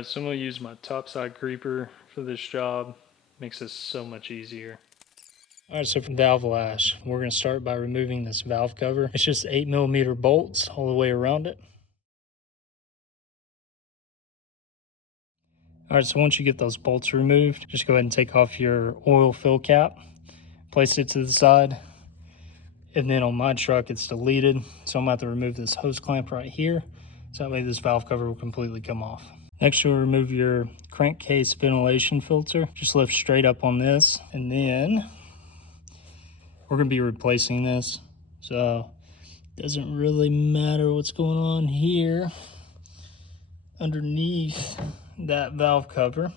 Alright, so I'm going to use my Topside Creeper for this job. Makes this so much easier. Alright, so for valve lash, we're going to start by removing this valve cover. It's just 8mm bolts all the way around it. Alright, so once you get those bolts removed, just go ahead and take off your oil fill cap, place it to the side, and then on my truck it's deleted, so I'm going to have to remove this hose clamp right here, so that way this valve cover will completely come off. Next, you'll remove your crankcase ventilation filter. Just lift straight up on this, and then we're going to be replacing this, so it doesn't really matter what's going on here underneath that valve cover.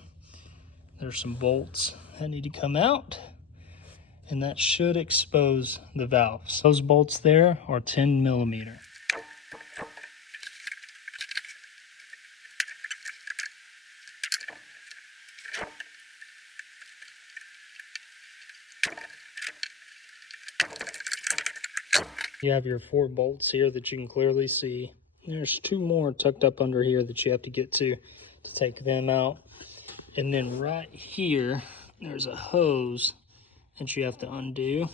There's some bolts that need to come out, and that should expose the valves. Those bolts there are 10mm. You have your 4 bolts here that you can clearly see. There's 2 more tucked up under here that you have to get to take them out. And then right here, there's a hose that you have to undo.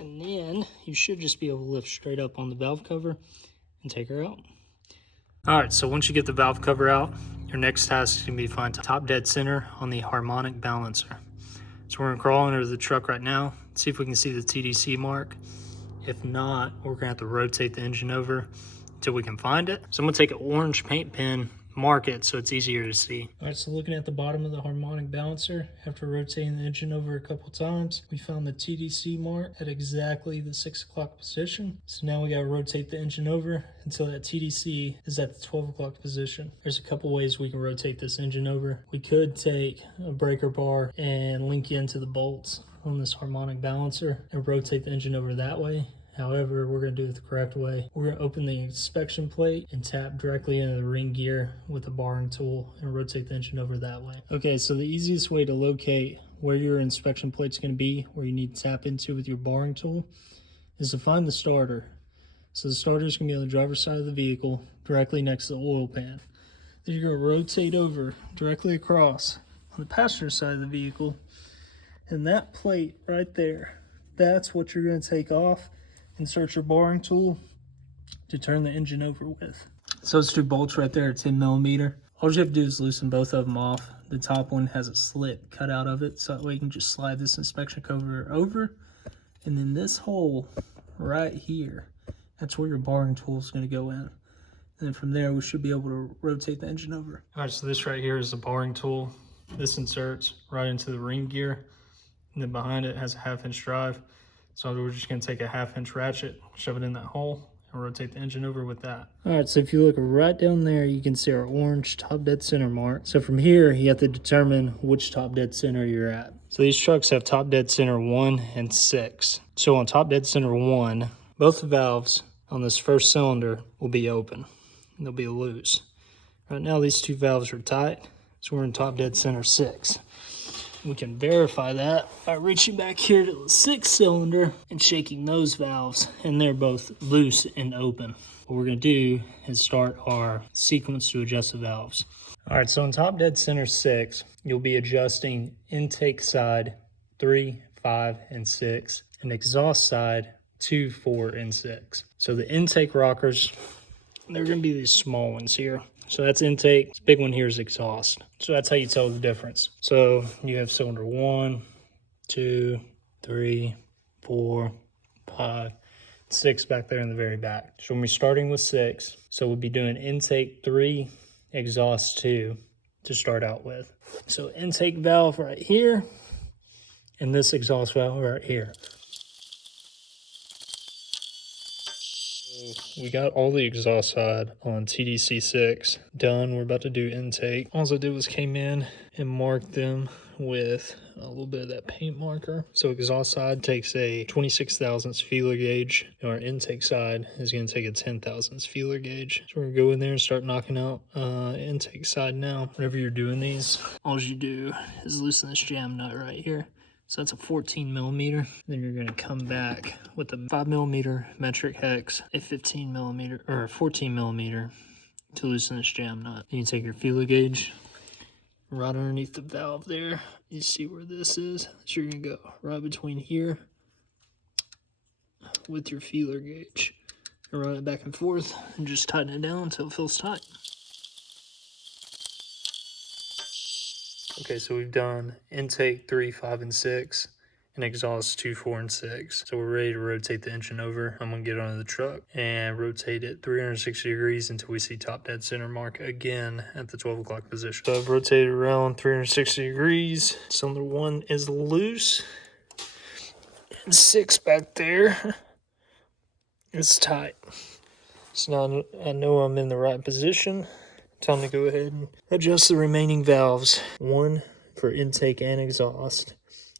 And then you should just be able to lift straight up on the valve cover and take her out. All right, so once you get the valve cover out, your next task is gonna be to find top dead center on the harmonic balancer. So we're gonna crawl under the truck right now, see if we can see the TDC mark. If not, we're gonna have to rotate the engine over until we can find it. So I'm gonna take an orange paint pen, mark it so it's easier to see. All right, so looking at the bottom of the harmonic balancer, after rotating the engine over a couple times, we found the TDC mark at exactly the 6 o'clock position. So now we gotta rotate the engine over until that TDC is at the 12 o'clock position. There's a couple ways we can rotate this engine over. We could take a breaker bar and link into the bolts on this harmonic balancer and rotate the engine over that way. However, we're going to do it the correct way. We're going to open the inspection plate and tap directly into the ring gear with the boring tool and rotate the engine over that way. Okay, so the easiest way to locate where your inspection plate's going to be, where you need to tap into with your boring tool, is to find the starter. So the starter is going to be on the driver's side of the vehicle, directly next to the oil pan. Then you're going to rotate over directly across on the passenger side of the vehicle, and that plate right there, that's what you're going to take off. Insert your boring tool to turn the engine over with. So those 2 bolts right there are 10mm. All you have to do is loosen both of them off. The top one has a slit cut out of it, so that way you can just slide this inspection cover over. And then this hole right here, that's where your boring tool is going to go in. And then from there, we should be able to rotate the engine over. All right, so this right here is the boring tool. This inserts right into the ring gear. And then behind it has a 1/2-inch drive. So we're just going to take a 1/2-inch ratchet, shove it in that hole, and rotate the engine over with that. All right, so if you look right down there, you can see our orange top dead center mark. So from here, you have to determine which top dead center you're at. So these trucks have top dead center 1 and 6. So on top dead center 1, both valves on this first cylinder will be open. They'll be loose. Right now, these 2 valves are tight, so we're in top dead center 6. We can verify that by reaching back here to the 6th cylinder and shaking those valves, and they're both loose and open. What we're going to do is start our sequence to adjust the valves. All right, so in top dead center 6, you'll be adjusting intake side 3, 5, and 6, and exhaust side 2, 4, and 6. So the intake rockers, they're going to be these small ones here. So that's intake. This big one here is exhaust. So that's how you tell the difference. So you have cylinder 1, 2, 3, 4, 5, 6 back there in the very back. So we're starting with 6. So we'll be doing intake 3, exhaust 2 to start out with. So intake valve right here, and this exhaust valve right here. We got all the exhaust side on TDC6 done. We're about to do intake. All I did was came in and marked them with a little bit of that paint marker. So exhaust side takes a 26 thousandths feeler gauge. Our intake side is going to take a 10 thousandths feeler gauge. So we're going to go in there and start knocking out intake side now. Whenever you're doing these, all you do is loosen this jam nut right here. So that's a 14mm. Then you're going to come back with a 5mm metric hex, a 15mm or a 14mm to loosen this jam nut. You can take your feeler gauge right underneath the valve there. You see where this is? So you're gonna go right between here with your feeler gauge. And run it back and forth and just tighten it down until it feels tight. Okay, so we've done intake 3, 5, and 6, and exhaust 2, 4, and 6. So we're ready to rotate the engine over. I'm gonna get onto the truck and rotate it 360 degrees until we see top dead center mark again at the 12 o'clock position. So I've rotated around 360 degrees. Cylinder 1 is loose. And 6 back there is tight. So now I know I'm in the right position. Time to go ahead and adjust the remaining valves. 1 for intake and exhaust.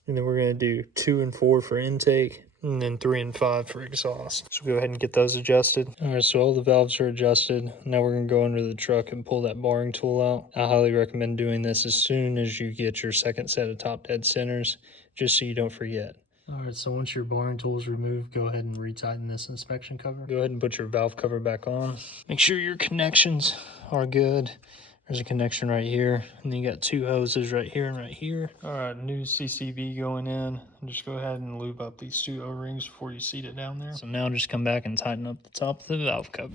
And then we're going to do 2 and 4 for intake, and then 3 and 5 for exhaust. So go ahead and get those adjusted. All right, so all the valves are adjusted. Now we're going to go under the truck and pull that boring tool out. I highly recommend doing this as soon as you get your second set of top dead centers, just so you don't forget. All right, so once your boring tool is removed, go ahead and retighten this inspection cover. Go ahead and put your valve cover back on. Make sure your connections are good. There's a connection right here, and then you got 2 hoses right here and right here. All right, new CCV going in. Just go ahead and lube up these 2 O-rings before you seat it down there. So now just come back and tighten up the top of the valve cover.